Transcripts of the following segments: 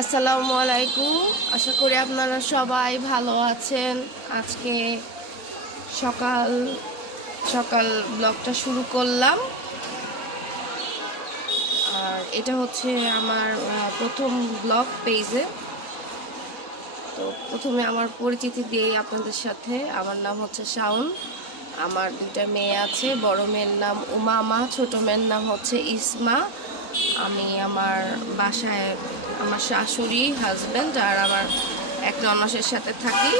আসসালামু আলাইকুম। আশা করি আপনারা সবাই ভালো আছেন। আজকে সকাল সকাল ব্লগটা শুরু করলাম। আর এটা হচ্ছে আমার প্রথম ব্লগ পেজে। তো প্রথমে আমার পরিচিতি দিয়ে আপনাদের সাথে, আমার নাম হচ্ছে শাওন। আমার দুটা মেয়ে আছে। বড় মেয়ের নাম উমামা, ছোট মেয়ের নাম হচ্ছে ইসমা। আমি আমার বাসায় আমার শাশুড়ি, হাজব্যান্ড আর আমার এক ননসের সাথে থাকি।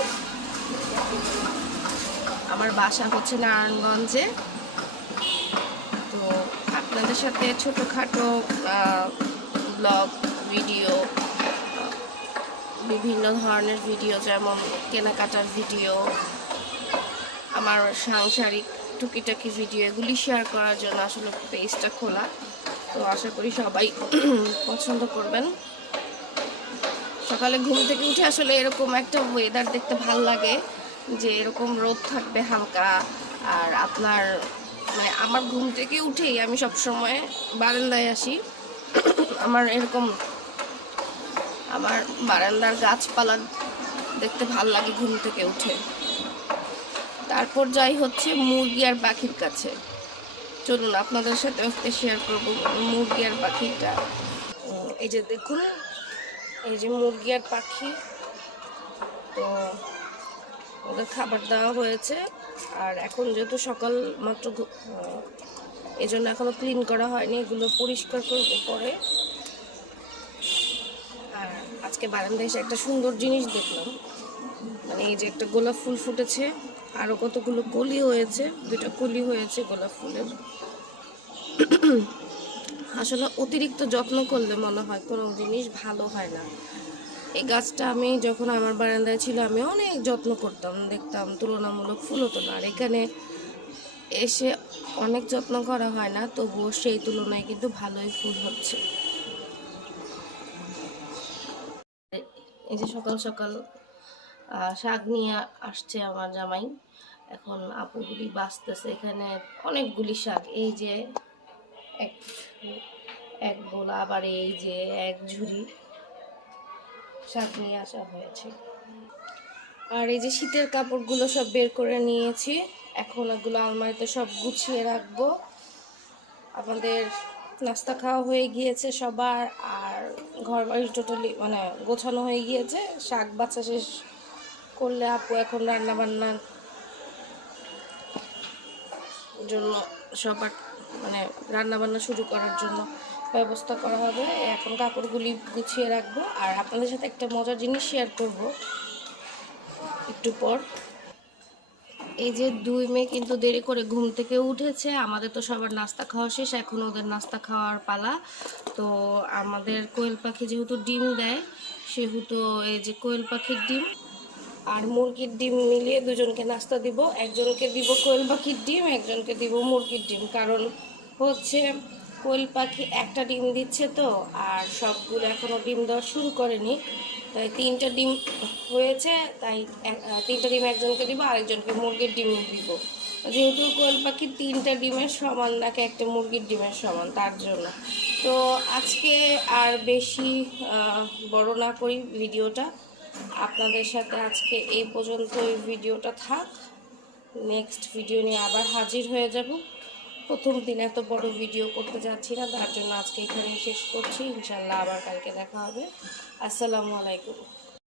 আমার বাসা হচ্ছে নারায়ণগঞ্জে। তো আপনাদের সাথে ছোটোখাটো ব্লগ ভিডিও, বিভিন্ন ধরনের ভিডিও, যেমন কেনাকাটার ভিডিও, আমার সাংসারিক টুকিটাকি ভিডিও, এগুলি শেয়ার করার জন্য আসলে পেজটা খোলা। তো আশা করি সবাই পছন্দ করবেন। সকালে ঘুম থেকে উঠে আসলে এরকম একটা ওয়েদার দেখতে ভাল লাগে, যে এরকম রোদ থাকবে হালকা। আর আপনার মানে আমার ঘুম থেকে উঠেই আমি সবসময় বারান্দায় আসি। আমার এরকম আমার বারান্দার গাছপালা দেখতে ভাল লাগে ঘুম থেকে উঠে। তারপর যাই হচ্ছে মুরগি আর পাখির কাছে। চলুন আপনাদের সাথে আজকে শেয়ার করব মুরগি আর পাখিটা। এই যে দেখুন, এই যে মুরগি আর পাখি। তো ওদের খাবার দেওয়া হয়েছে। আর এখন যেহেতু সকাল মাত্র, এই জন্য এখনো ক্লিন করা হয়নি, এগুলো পরিষ্কার করবো পরে। আর আজকে বারান্দায় এসে একটা সুন্দর জিনিস দেখলাম, মানে এই যে একটা গোলাপ ফুল ফুটেছে, আরও কতগুলো কলি হয়েছে, দুটো কলি হয়েছে গোলাপ ফুলের। আসলে অতিরিক্ত যত্ন করলে মনে হয় কোনো জিনিস ভালো হয় না। এই গাছটা আমি যখন আমার বারান্দায় ছিল আমি অনেক যত্ন করতাম, দেখতাম তুলনামূলক ফুল হতো না। আর এখানে এসে অনেক যত্ন করা হয় না, তবুও সেই তুলনায় কিন্তু ভালোই ফুল হচ্ছে। এই যে সকাল সকাল শাক নিয়ে আসছে আমার জামাই। এখন আপুগুলি বাঁচতেছে। এখানে অনেকগুলি শাক, এই যে এক এক গোলা, আবার এই যে এক ঝুড়ি শাক নিয়ে আসা হয়েছে। আর এই যে শীতের কাপড়গুলো সব বের করে নিয়েছি, এখন ওগুলো আলমারিতে সব গুছিয়ে রাখবো। আমাদের নাস্তা খাওয়া হয়ে গিয়েছে সবার, আর ঘর বাড়ি টোটালি মানে গোছানো হয়ে গিয়েছে। শাক বাছা শেষ করলে আপু এখন রান্না বান্নার জন্য সবার মানে রান্না বান্না শুরু করার জন্য ব্যবস্থা করা হবে। এখন কাপড়গুলি গুছিয়ে রাখবো। আর আপনাদের সাথে একটা মজার জিনিস শেয়ার করব একটু পর। এই যে দুই মেয়ে কিন্তু দেরি করে ঘুম থেকে উঠেছে। আমাদের তো সবার নাস্তা খাওয়া শেষ, এখন ওদের নাস্তা খাওয়ার পালা। তো আমাদের কোয়েল পাখি যেহেতু ডিম দেয়, সেহেতু এই যে কোয়েল পাখির ডিম আর মুরগির ডিম মিলিয়ে দুজনকে নাস্তা দিব। একজনকে দিব কোয়েল পাখির ডিম, একজনকে দিব মুরগির ডিম। কারণ হচ্ছে কোয়েল পাখি একটা ডিম দিচ্ছে তো, আর সবগুলো এখনও ডিম দেওয়া শুরু করেনি, তাই 3টা ডিম হয়েছে। তাই 3টা ডিম একজনকে দিব, আরেকজনকে মুরগির ডিম দিব। যেহেতু কোয়েল পাখির 3টা ডিমের সমান নাকি একটা মুরগির ডিমের সমান, তার জন্য। তো আজকে আর বেশি বড় না করি ভিডিওটা, আপনাদের সাথে আজকে এই পর্যন্ত এই ভিডিওটা থাক। নেক্সট ভিডিও নিয়ে আবার হাজির হয়ে যাব। প্রথম দিন এত বড় ভিডিও করতে যাচ্ছি না, তার জন্য আজকে এখানেই শেষ করছি। ইনশাল্লাহ আবার কালকে দেখা হবে। আসসালামু আলাইকুম।